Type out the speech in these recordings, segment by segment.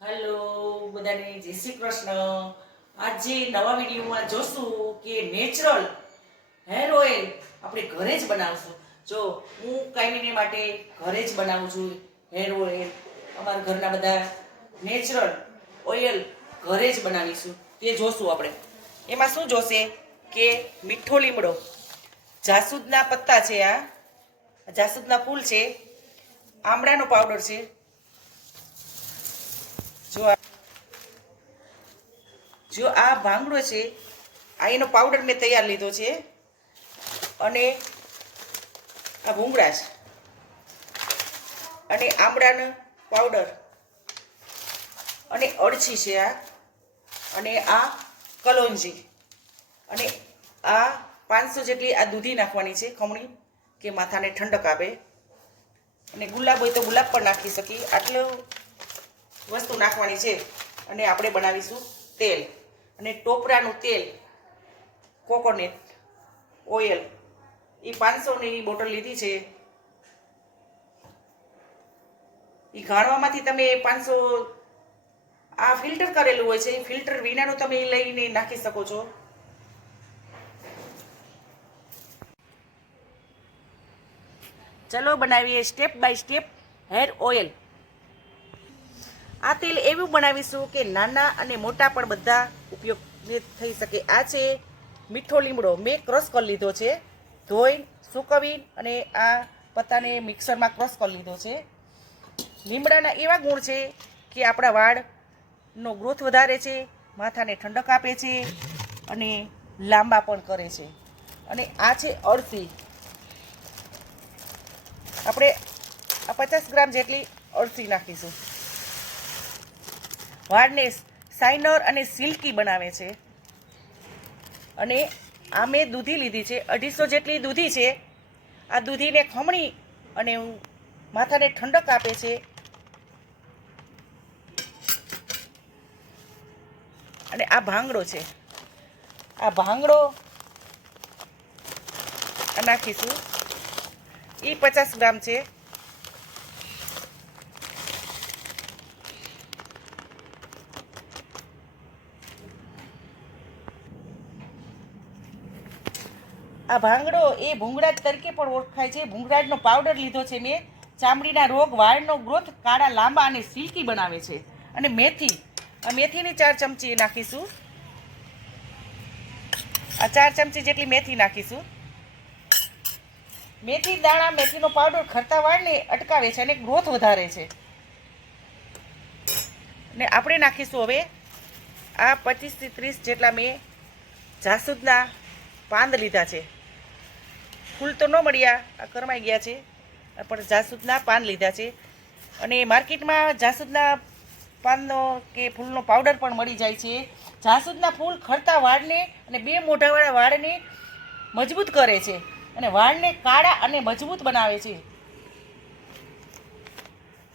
Hello બધાને જય શ્રી કૃષ્ણ. આજે નવા વિડીયોમાં જોશું કે નેચરલ હેર ઓઇલ આપણે ઘરે જ બનાવશું. જો હું કાયમીને માટે ઘરે જ બનાવું છું હેર ઓઇલ. અમારા ઘરના બધા નેચરલ ઓઇલ ઘરે જ બનાવીશું તે જોશું આપણે. એમાં શું જોશે કે મીઠો લીમડો, જાસૂદના પત્તા છે, આ જાસૂદના ફૂલ છે, આમળાનો પાવડર છે. જો આ ભાંગડો છે, આ એનો પાવડર મેં તૈયાર લીધો છે, અને આ ભૂંગળા છે, અને આમળાનો પાવડર, અને અળસી છે આ, અને આ કલોંજી, અને આ 500 જેટલી આ દૂધી નાખવાની છે ખમણી, કે માથાને ઠંડક આપે. અને ગુલાબ હોય તો ગુલાબ પણ નાખી શકીએ. આટલું વસ્તુ નાખવાની છે. અને આપણે બનાવીશું તેલ, અને ટોપરાનું તેલ, કોકોનટ ઓઇલ, એ 500ની બોટલ લીધી છે. એ ઘાણવામાંથી તમે 500 આ ફિલ્ટર કરેલું હોય છે, ફિલ્ટર વિનાનું તમે લઈને નાખી શકો છો. ચલો બનાવીએ step by step hair oil. આ તેલ એવું બનાવીશું કે નાના અને મોટા પણ બધા ઉપયોગ થઈ શકે. આ છે મીઠો લીમડો, મેં ક્રશ કરી લીધો છે, ધોઈ સૂકવી અને આ પત્તાને મિક્સરમાં ક્રશ કરી લીધો છે. લીમડાના એવા ગુણ છે કે આપણા વાળનો ગ્રોથ વધારે છે, માથાને ઠંડક આપે છે, અને લાંબા પણ કરે છે. અને આ છે અળસી. આપણે આ 50 ગ્રામ જેટલી અળસી નાખીશું. વાળને શાઇનર અને સિલ્કી બનાવે છે. અને આ મેં દૂધી લીધી છે, 250 જેટલી દૂધી છે. આ દૂધીને ખમણી અને માથાને ઠંડક આપે છે. અને આ ભાંગડો છે, આ ભાંગડો નાખીશું. એ 50 ગ્રામ છે. આ ભાંગડો એ ભૂંગળાજ તરીકે પણ ઓળખાય છે. ભૂંગળાજનો પાવડર લીધો છે મેં. ચામડીના રોગ, વાળનો ગ્રોથ, કાળા લાંબા અને સિલ્કી બનાવે છે. અને મેથી, આ મેથીની 4 ચમચી નાખીશું. આ 4 ચમચી જેટલી મેથી નાખીશું. મેથી દાણા, મેથીનો પાવડર ખરતા વાળને અટકાવે છે અને ગ્રોથ વધારે છે. ને આપણે નાખીશું હવે આ 25 થી 30 જેટલા મેં જાસૂદના પાંદ લીધા છે. ફૂલ તો ન મળ્યા, આ કરમાઈ ગયા છે, પણ જાસૂદના પાન લીધા છે. અને માર્કેટમાં જાસૂદના પાનનો કે ફૂલનો પાવડર પણ મળી જાય છે. જાસૂદના ફૂલ ખરતા વાળને અને 2 મોઢાવાળા વાળને મજબૂત કરે છે, અને વાળને કાળા અને મજબૂત બનાવે છે.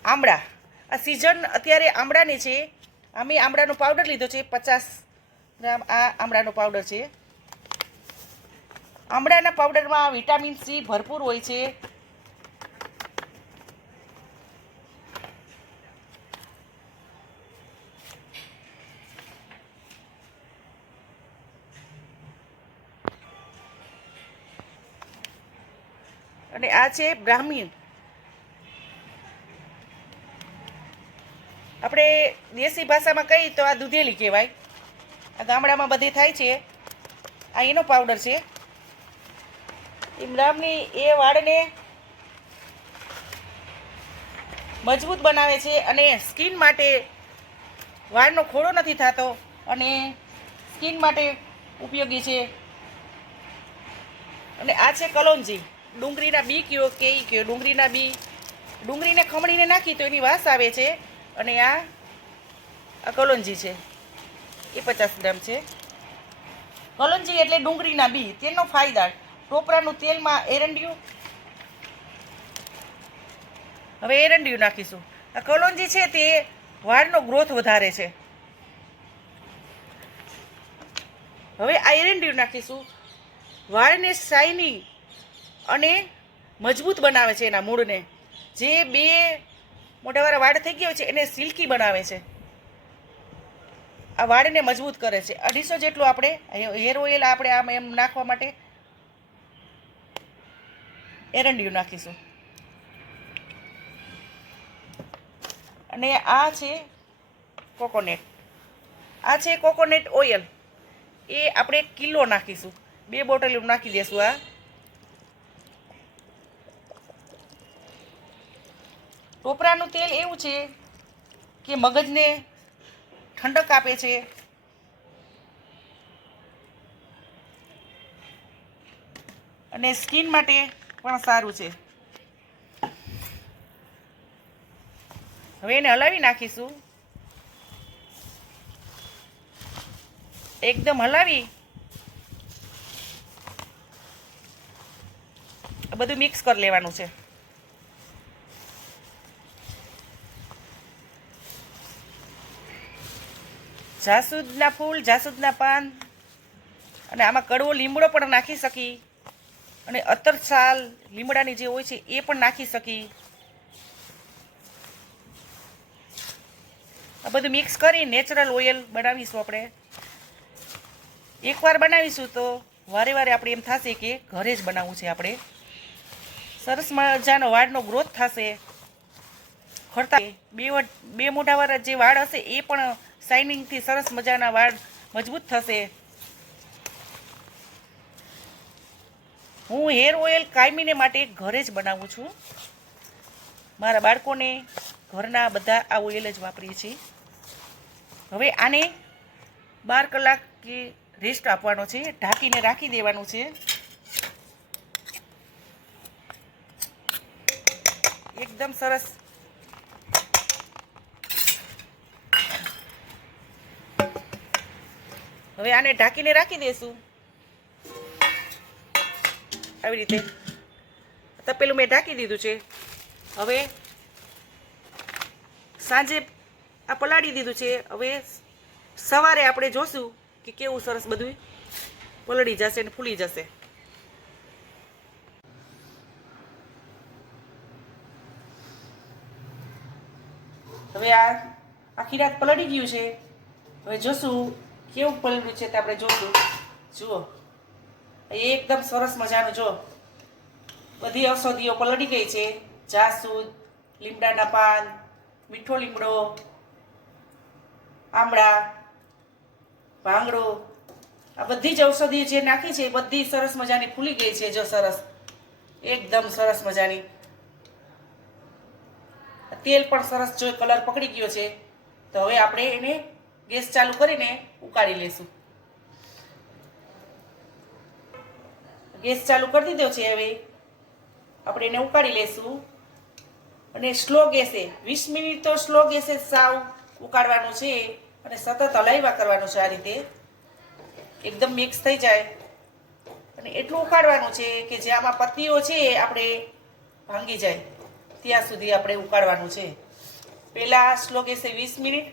આમળા, આ સિઝન અત્યારે આમળાની છે. અમે આમળાનો પાવડર લીધો છે, 50 ગ્રામ આ આમળાનો પાવડર છે. આમળાના પાવડરમાં વિટામિન સી ભરપૂર હોય છે. અને આ છે બ્રાહ્મીણ. આપણે દેશી ભાષામાં કહીએ તો આ દૂધેલી કહેવાય. આ ગામડામાં બધે થાય છે. આ એનો પાવડર છે. એ બ્રાહ્મણી એ વાળને મજબૂત બનાવે છે, અને સ્કિન માટે વાળનો ખોડો નથી થતો, અને સ્કિન માટે ઉપયોગી છે. અને આ છે કલોંજી. ડુંગળીના બી કયો કે ઈ કયો, ડુંગળીના બી, ડુંગળીને ખમણીને નાખી તો એની વાસ આવે છે. અને આ કલોંજી છે, એ 50 ગ્રામ છે. કલોંજી એટલે ડુંગળીના બી. તેનો ફાયદા, ટોપરાનું તેલમાં એરંડિયું. હવે એરંડિયું નાખીશું. આ કલોંજી છે તે વાળનો ગ્રોથ વધારે છે. હવે આ એરંડિયું નાખીશું. વાળને શાઇનિંગ અને મજબૂત બનાવે છે. એના મૂળને, જે 2 મોઢાવાળા વાળ થઈ ગયા છે એને સિલ્કી બનાવે છે. આ વાળને મજબૂત કરે છે. 250 જેટલું આપણે હેર ઓઇલ આપણે આમ એમ નાખવા માટે એરંડિયું નાખીશું. અને આ છે કોકોનટ. આ છે કોકોનટ ઓઇલ. એ આપણે કિલો નાખીશું. 2 બોટલ નાખી દઈશું. આ ટોપરાનું તેલ એવું છે કે મગજને ઠંડક આપે છે. અને સ્કિન માટે પણ સારું છે. હવે એને હલાવી નાખીશું. એકદમ હલાવી બધું મિક્સ કરી લેવાનું છે. જાસૂદના ફૂલ, જાસૂદના પાન અને આમાં કડવો લીમડો પણ નાખી શકી. અને અત્તર છાલ લીમડાની જે હોય છે એ પણ નાખી શકી. આ બધું મિક્સ કરી નેચરલ ઓઇલ બનાવીશું આપણે. એકવાર બનાવીશું તો વારે વારે આપણે એમ થશે કે ઘરે જ બનાવવું છે આપણે. સરસ મજાનો વાળનો ગ્રોથ થશે. ખરતા બે મોઢાવાળા જે વાળ હશે એ પણ શાઇનિંગથી સરસ મજાના વાળ મજબૂત થશે. હું હેર ઓઇલ કાયમીને માટે ઘરે જ બનાવું છું. મારા બાળકોને ઘરના બધા આ ઓઇલ જ વાપરીએ છીએ. હવે આને 12 કલાક કે રેસ્ટ આપવાનો છે. ઢાંકીને રાખી દેવાનું છે. એકદમ સરસ. હવે આને ઢાંકીને રાખી દઈશું. આવી રીતે તપેલું મેં ઢાંકી દીધું છે. હવે સાંજે આ પલાળી દીધું છે. હવે સવારે આપણે જોશું કે કેવું સરસ બધું પલળી જશે અને ફૂલી જશે. હવે આ આખી રાત પલળી ગયું છે. હવે જોશું કેવું પલળ્યું છે તે આપણે જોશું. જુઓ એકદમ સરસ મજાનું. જો બધી ઔષધિઓ પલળી ગઈ છે. જાસૂદ, લીમડાના પાન, મીઠો લીમડો, આમળા, ભાંગડો, આ બધી જ ઔષધિઓ જે નાખી છે એ બધી સરસ મજાની ફૂલી ગઈ છે. જો સરસ એકદમ સરસ મજાની. તેલ પણ સરસ જો કલર પકડી ગયો છે. તો હવે આપણે એને ગેસ ચાલુ કરીને ઉકાળી લેશું. ગેસ ચાલુ કરી દીધો છે. હવે આપણે એને ઉકાળી લેશું. અને સ્લો ગેસે 20 મિનિટ તો સ્લો ગેસે સાવ ઉકાળવાનું છે. અને સતત હલાવ્યા કરવાનું છે. આ રીતે એકદમ મિક્સ થઈ જાય. અને એટલું ઉકાળવાનું છે કે જે આમાં પત્તીઓ છે આપણે ભાંગી જાય ત્યાં સુધી આપણે ઉકાળવાનું છે. પહેલાં સ્લો ગેસે 20 મિનિટ,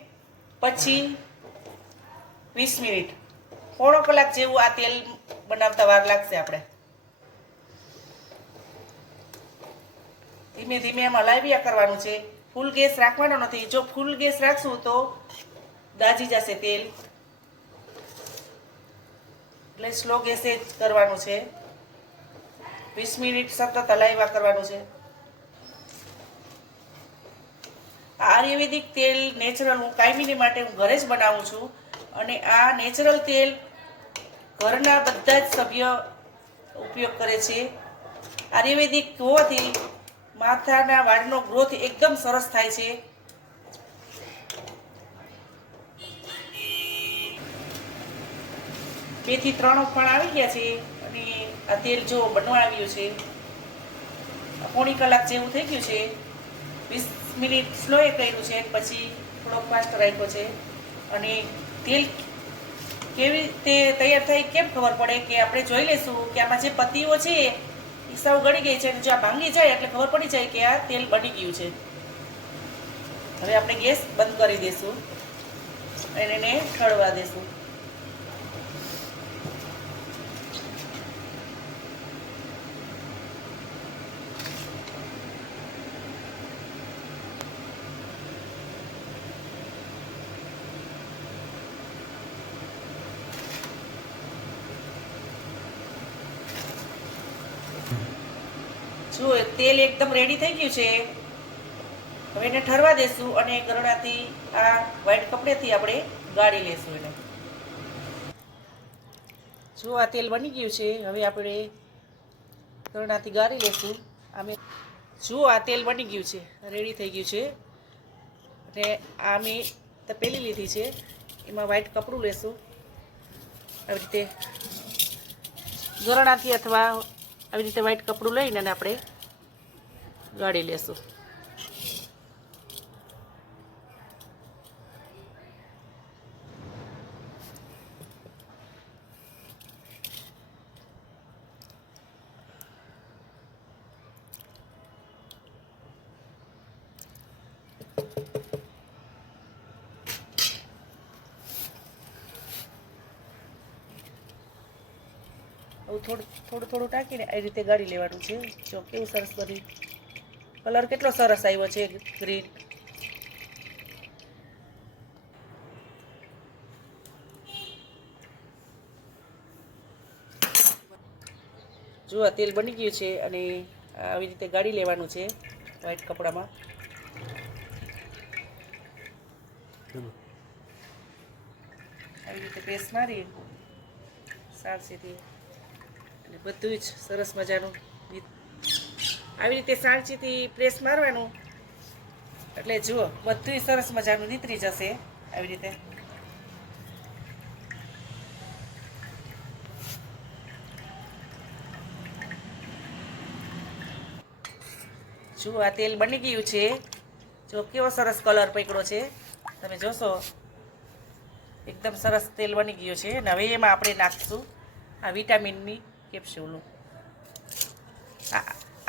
પછી 20 મિનિટ. પોણો કલાક જેવું આ તેલ બનાવતા વાર લાગશે. આપણે ધીમે ધીમે એમ હલાવ્યા કરવાનું છે. ફૂલ ગેસ રાખવાનો નથી. જો ફૂલ ગેસ રાખશું તો દાજી જશે તેલ. એટલે સ્લો ગેસે જ કરવાનું છે. 20 મિનિટ સતત હલાવ્યા કરવાનું છે. આયુર્વેદિક તેલ નેચરલ હું કાયમીને માટે હું ઘરે જ બનાવું છું. અને આ નેચરલ તેલ ઘરના બધા જ સભ્ય ઉપયોગ કરે છે. આયુર્વેદિક હોવાથી માથાના વાળનો ગ્રોથ એકદમ સરસ થાય છે. બે થી 3 પણ આવી ગયા છે. અને આ તેલ જો બનવા આવ્યું છે. પોણી કલાક જેવું થઈ ગયું છે. 20 મિનિટ સ્લોએ કર્યું છે, પછી થોડો ફાસ્ટ રાખ્યો છે. અને તેલ કેવી રીતે તૈયાર થાય કેમ ખબર પડે કે આપણે જોઈ લઈશું કે આમાં જે પત્તીઓ છે એ સાવ ગળી ગઈ છે. અને જો આ ભાંગી જાય એટલે ખબર પડી જાય કે આ તેલ બની ગયું છે. હવે આપણે ગેસ બંધ કરી દઈશું અને એને ઠરવા દઈશું. જુઓ તેલ એકદમ રેડી થઈ ગયું છે. હવે એને ઠરવા દેશું અને ગરણાથી આ વ્હાઈટ કપડેથી આપણે ગાળી લેશું એને. જો આ તેલ બની ગયું છે. હવે આપણે ગરણાથી ગાળી લેશું. આમે જુઓ આ તેલ બની ગયું છે, રેડી થઈ ગયું છે. અને આ મેં તપેલી લીધી છે, એમાં વ્હાઈટ કપડું લેશું. આવી રીતે ગરણાથી અથવા આવી રીતે વ્હાઈટ કપડું લઈને અને આપણે ગાળી લેશું. થોડું થોડું ટાંકીને આ રીતે ગાળી લેવાનું છે. જો કેવું સરસ બની, કલર કેટલો સરસ આવ્યો છે, ગ્રીન. જો આ તેલ બની ગયું છે અને આવી રીતે ગાળી લેવાનું છે વ્હાઈટ કપડામાં. આવી રીતે પ્રેસ મારી સાણસીથી અને બધું જ સરસ મજાનું આવી રીતે સાણસીથી પ્રેસ મારવાનું, એટલે જુઓ બધું સરસ મજાનું નીતરી જશે. આવી રીતે જુઓ આ તેલ બની ગયું છે. જો કેવો સરસ કલર પકડ્યો છે, તમે જોશો એકદમ સરસ તેલ બની ગયું છે. અને હવે એમાં આપણે નાખીશું આ વિટામિનની કેપ્સ્યુલનું.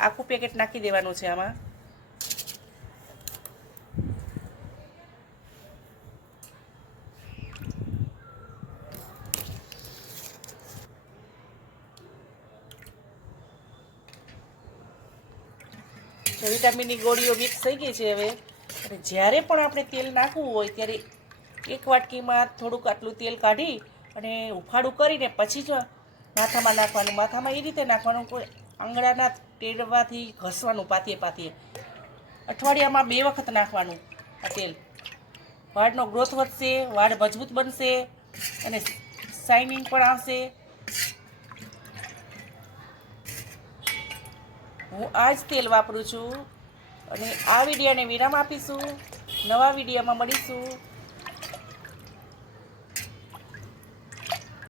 આખું પેકેટ નાખી દેવાનું છે આમાં. વિટામિનની ગોળીઓ મિક્સ થઈ ગઈ છે. હવે અને જ્યારે પણ આપણે તેલ નાખવું હોય ત્યારે એક વાટકીમાં થોડુંક આટલું તેલ કાઢી અને ઉફાળું કરીને પછી જ માથામાં નાખવાનું. માથામાં એ રીતે નાખવાનું, કોઈ આંગળાના ટેડવાથી ઘસવાનું પાથીએ. અઠવાડિયામાં 2 વખત નાખવાનું આ તેલ. વાળનો ગ્રોથ વધશે, વાળ મજબૂત બનશે અને શાઇનિંગ પણ આવશે. હું આ જ તેલ વાપરું છું. અને આ વિડીયોને વિરામ આપીશું. નવા વિડીયોમાં મળીશું.